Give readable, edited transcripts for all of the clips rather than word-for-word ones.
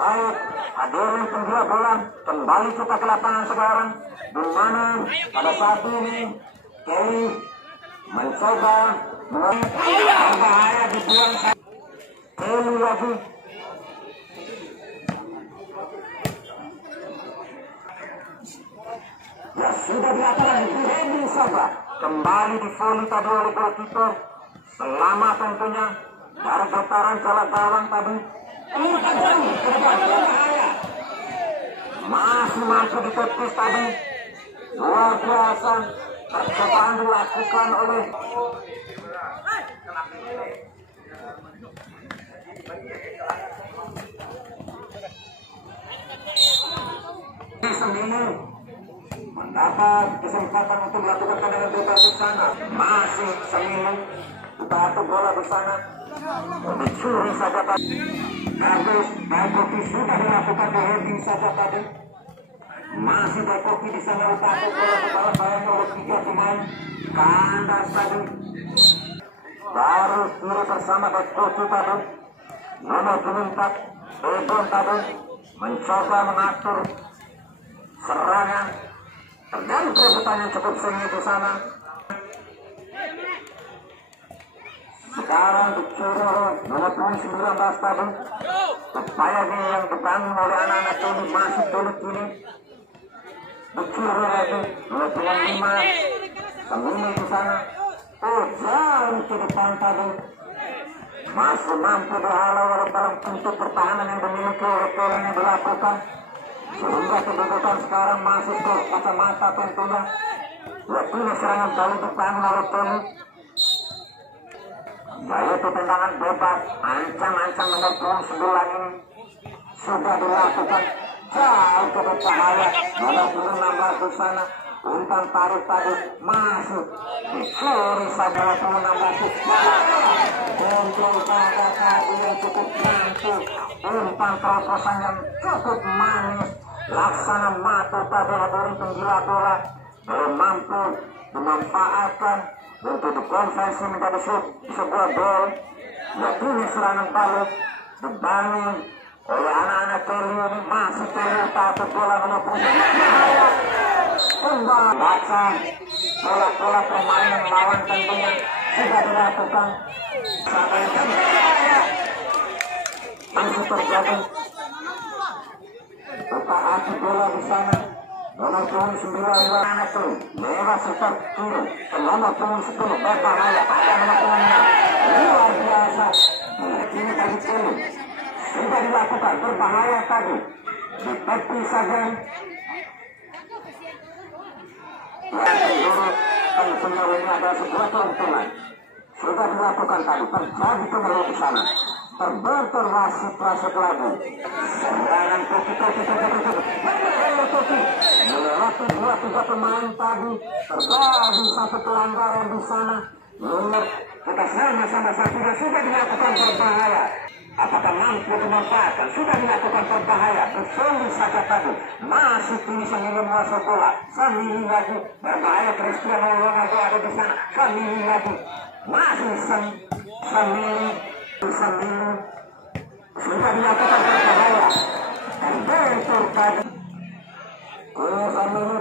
Baik, hadirin penggila bola, kembali kita ke lapangan sekarang, di mana pada saat ini Kelly mencoba berbahaya dibuang Kelly lagi. Ya sudah di lapangan Henry saja kembali di volley tadi oleh goalkeeper. Selamat tentunya dari getaran bola gawang tadi. Masih mampu ditepis tadi. Luar biasa percobaan dilakukan oleh Semini mendapat kesempatan untuk melakukan tendangan bebas di sana. Masih Semini satu bola di sana. Dicuri saja tadi. Daikoki sudah dilakukan di heading saja tadi. Masih Daikoki di sana satu bola kepala bayangnya oleh 3 pemain. Kandas tadi. Baru kiri bersama Daikoki tadi. Nomor 4 Ebon tadi mencoba mengatur serangan. Terjadi perebutan yang cukup sengit di sana. Sekarang dicuri oleh nomor 19 tadi. Upaya yang dibangun oleh anak-anak ini masih sulit ini. Dicuri lagi nomor 5 Semini di sana. Jauh ke depan tadi. Masih mampu dihalau oleh dalam bentuk pertahanan yang dimiliki oleh Kelly yang dilakukan. Sehingga kedudukan sekarang masih ke kacamata tentunya. Ini serangan balik dibangun oleh Kelly. Yaitu tendangan bebas, ancang-ancang nomor 9 ini sudah dilakukan jauh ke bahaya. Nomor 16 di sana, umpan tarik tadi masuk dicuri saja 16. Kontrol pada tadi yang cukup mampu, umpan terobosan yang cukup manis, laksana mata tadi hadirin penggila bola belum mampu dimanfaatkan untuk dikonversi menjadi sebuah gol. Yakini serangan balik dibangun oleh anak-anak Kelly ini. Masih Kelly satu bola nomor 10. Kembali baca pola-pola permainan lawan tentunya sudah dilakukan. Masih terjadi utak-atik bola di sana. Nomor 9 anak itu lewat setor kiri ke nomor 10 berbahaya. Ada nomor 6 luar biasa. Ini tadi Kelly sudah dilakukan berbahaya tadi. Ditepi saja. Tentunya ini ada sebuah keuntungan. Sudah dilakukan tadi. Terjadi kembali ke sana. Terbentur wasit lagi. Serangan koki. Melewati 2-3 pemain tadi. Terjadi satu pelanggaran di sana. Menurut kita sama-sama sudah dilakukan berbahaya. Apakah mampu dimanfaatkan? Sudah dilakukan berbahaya. Kesulitan saja tadi. Masih kini Semini masuk bola. Semini lagi berbahaya. Cristiano Ronaldo ada di sana. Semini lagi. Masih Semini sudah dilakukan berbahaya. Terbentur tadi. Semini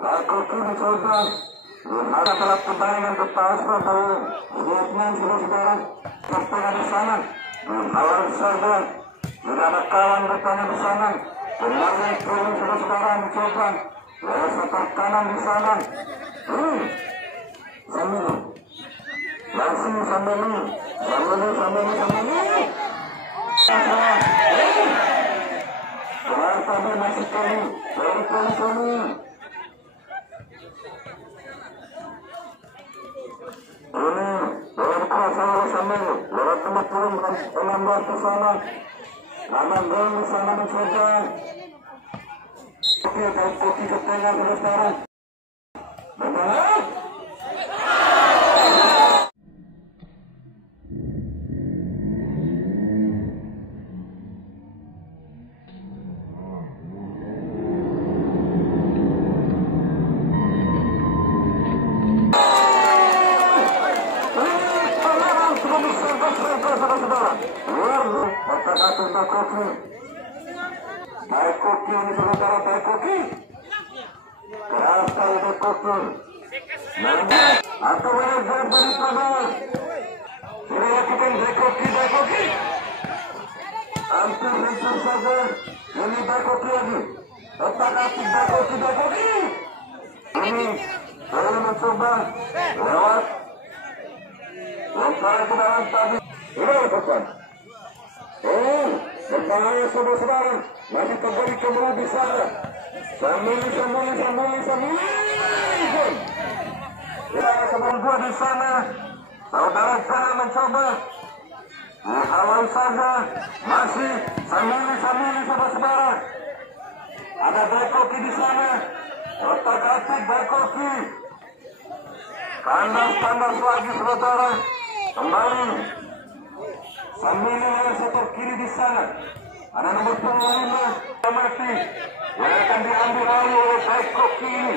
Daikoki dicoba. Ada telah permainan berpauskan dari Vietnam saudara. Pertanyaan di sana. Lawan saja. Tidak ada kawan bertanya di sana. Kembali turun saudara mencoba. Lawan setor kanan di sana. Semini. Langsung Semini. Tadi masih Kelly. Ini lewat kuasa oleh Semini. Lewat nomor 16 ke sana. Laman gol di sana mencoba. Oke, Daikoki ke tengah dulu sekarang. Benar. satu Daikoki. Daikoki ini saudara, Daikoki. Keras sekali Daikoki. Atau manajer daripada ini lakukan Daikoki. Hampir hancur saja. Ini Daikoki lagi. Otak atik Daikoki. Ini saya mencoba lewat lemparan ke dalam tadi. Ini lakukan. Berbahaya saudara-saudara. Masih terjadi kembali di sana. Sambil. Ya, sebelum gua di sana, saudara jangan mencoba. Halau saja, masih sambil saudara-saudara. Ada Daikoki di sana, otak-atik Daikoki. Kandas lagi saudara, kembali. Sambil yang setor kiri di sana, ada nomor 5 mati yang akan diambil oleh Daikoki ini.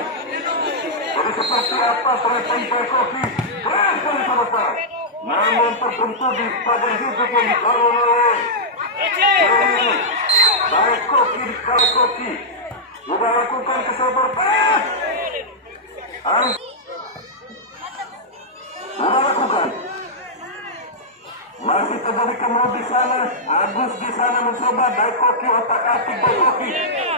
Jadi seperti apa serangan Daikoki? Berhasil saudara. Namun terbentuk di pada hidup yang dikalon oleh Daikoki. Sudah lakukan kesabaran. Sudah lakukan. Masih terjadi kemudian di sana. Agus di sana mencoba Daikoki, otak-atik Daikoki.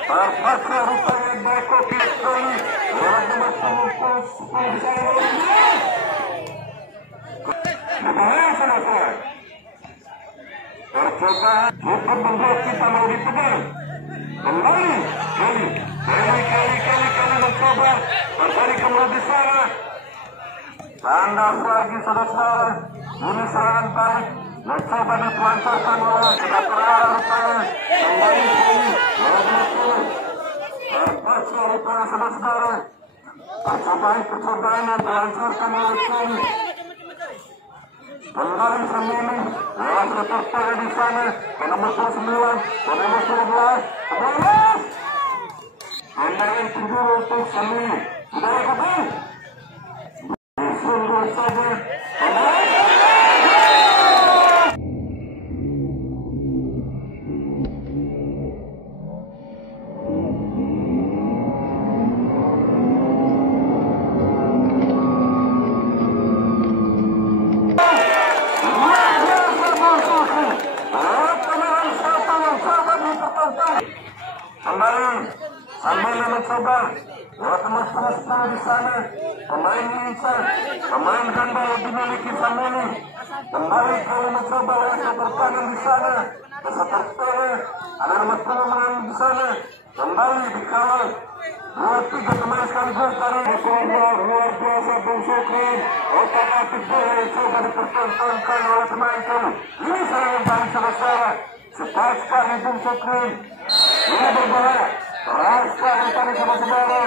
Terpaksa rupanya Daikoki sekali. Lewat nomor 10 di sana. Berbahaya saudara. Tercoba cukup membuat kita mau dipegang. Kembali mencoba terjadi kemudian di sana. Tandas lagi saudara. Ini serangan balik. Mencoba ditelantarkan oleh sudah terarah rupanya. Kembali terpaksa rupanya saudara. Percobaan yang dilancarkan oleh kami. Kembali semini, lewat retortanya di sana, nomor 9, nomor 11, 11. Tendangan tidur untuk semini, sudah lakukan. Disungguh saja, sambil mencoba lewat nomor 10 di sana. Pemain lincah, pemain ganda dimiliki Sameli. Kembali kalau mencoba lewat setor kanan di sana. Setor kiri ada nomor 10 di sana. Kembali dikawal 2-3 pemain sekaligus dari luar biasa Bung Sukri. Otak-atik bola yang coba dipertontonkan oleh pemain kami. Ini serangan balik saudara. Cepat sekali Bung Sukri. Ini berbahaya. Keras sekali tadi saudara.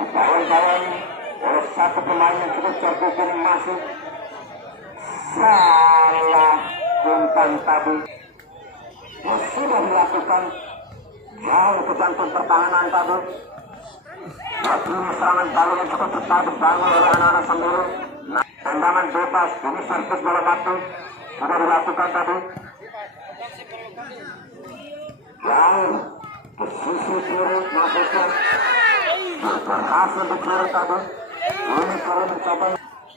Kawan-kawan oleh satu pemain yang cukup tergugur masuk. Salah umpan tadi. Yang sudah dilakukan jauh ke jantung pertahanan tadi. Tapi serangan balik yang cukup cepat dibangun oleh anak-anak sendiri. Tendangan bebas, ini servis bola batu sudah dilakukan tadi. Jauh ke sisi kiri maksudnya berhasil di kiri tadi. Ini kiri mencoba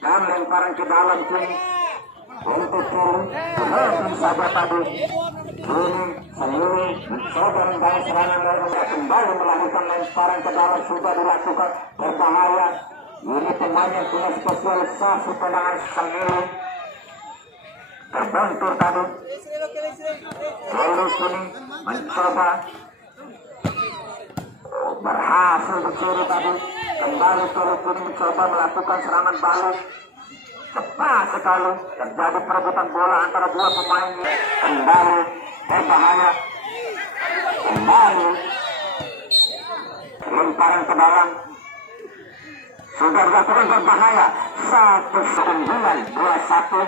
dan lemparan ke dalam kiri untuk kiri lebih saja tadi. Ini sendiri mencoba membawa serangan dari kembali melakukan lemparan ke dalam sudah dilakukan berbahaya. Ini pemain yang punya spesialisasi tendangan sendiri terbentur tadi. Lalu kini mencoba berhasil di kiri tadi. Kembali lalu kini mencoba melakukan serangan balik. Cepat sekali terjadi perebutan bola antara dua pemain. Kembali berbahaya. Kembali lemparan ke dalam. Sudah dilakukan berbahaya. 1-9, 2-1.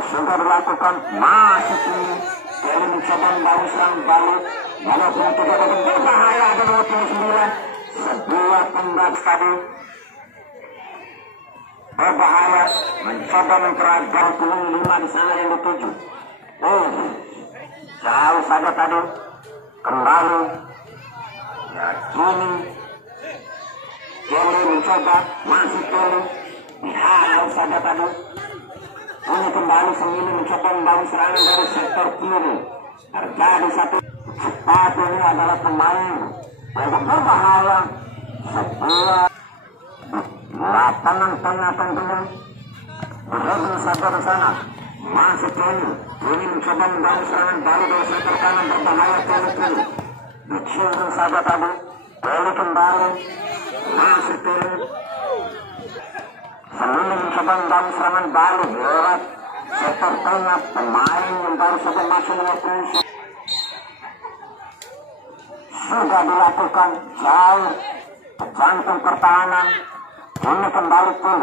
Sudah dilakukan masih tinggi. Jadi mencoba membawa serang balik. Walaupun tidak ada berbahaya ada 29. Sebuah tembak tadi. berbahaya, mencoba memperagam punggung 5 di sana yang dituju. Jauh saja tadi, kembali. Ya, Kelly mencoba, masih Kelly, dihalau saja tadi. Ini kembali Semili mencoba membangun serangan dari sektor kiri. Terjadi satu cepat, ini adalah pemain yang berbahaya. Sebuah lapangan tengah tentunya berhubung saja di sana. Masih Kelly, ini mencoba membangun serangan baru dari sektor kanan berbahaya. Kelly dicium saja tadi. Kelly kembali, masih Kelly. Semili mencoba membangun serangan balik lewat sektor tengah. Pemain yang baru saja masuk mengakui sudah dilakukan jauh ke jantung pertahanan. Ini kembali pun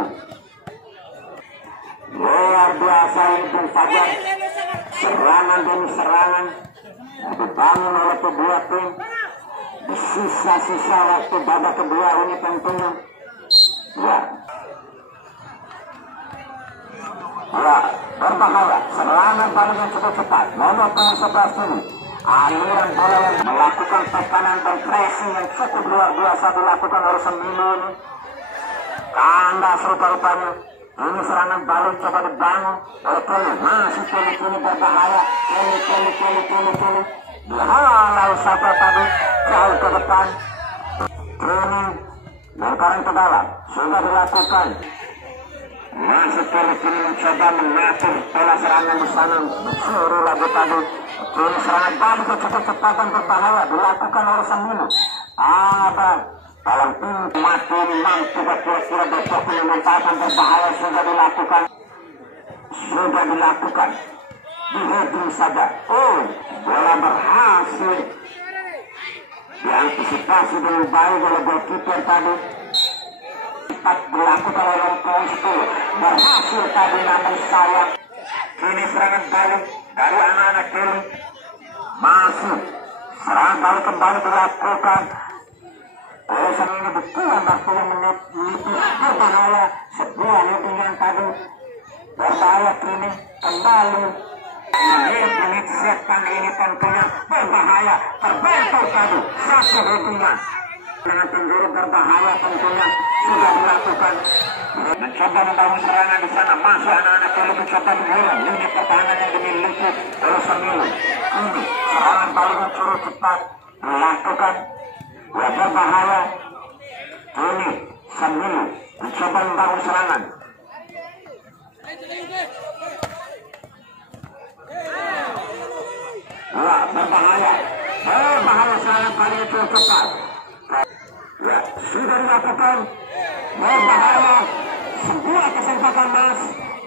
luar biasa ini pun saja serangan demi serangan dibangun oleh kedua tim. Di sisa-sisa waktu babak kedua ini tentunya ya berbahaya. Serangan paling yang cukup cepat nomor 11 ini. Aliran bola yang melakukan tekanan dan pressing yang cukup luar biasa dilakukan oleh Semili ini. Kandas rupa-rupanya. Ini serangan balik coba dibangun oleh Kelly. Masih Kelly berbahaya. Kelly dihalau saja tadi jauh ke depan. Ini lemparan ke dalam sudah dilakukan. Masih Kelly mencoba mengatur pola serangan di sana. Dicuri lagi tadi. Ini serangan balik cukup cepat dan berbahaya dilakukan oleh Semili. Ada dalam tim mati mampu kira-kira besok memanfaatkan berbahaya sudah dilakukan. Diheding saja. Bola berhasil diantisipasi dengan baik oleh goalkeeper tadi. Cepat dilakukan oleh pemain 10. Berhasil tadi namun sayang. Ini serangan balik dari anak-anak Kelly. Masuk. Serangan balik kembali dilakukan. Oleh Semili berkurang 40 menit. Berbahaya. Sebuah lebihan tadi. Berbahaya Kelly kembali. Menit setan ini tentunya berbahaya. Terbentuk tadi. Satu lebihan. Dengan penjuru berbahaya tentunya sudah dilakukan. Mencoba membangun serangan di sana. Masuk anak-anak Kelly mencoba mengulang lini pertahanan yang dimiliki oleh Semili. Ini serangan paling cukup cepat dilakukan. Ya berbahaya. Ini Semili mencoba membangun serangan. Ya berbahaya. Berbahaya serangan paling cukup cepat. Ya sudah dilakukan. Berbahaya. Sebuah kesempatan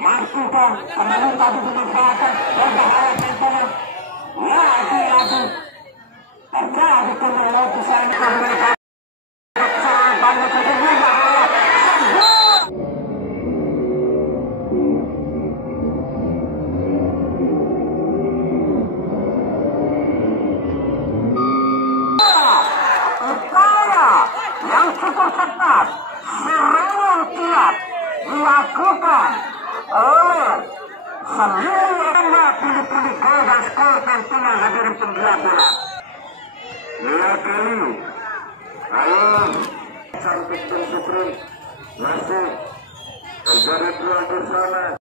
Martukan kembali tadi dimanfaatkan. Berbahaya tentunya. Lagi terjadi kembali di sana. Banyak cukup berbahaya. Yang cukup cepat, serangan kiat dilakukan oleh Semili yang pilih-pilih gol dan skor tentunya hadirin penggila bola. Ya Kelly, ayo sampai tim Supri masih terjadi peluang di sana.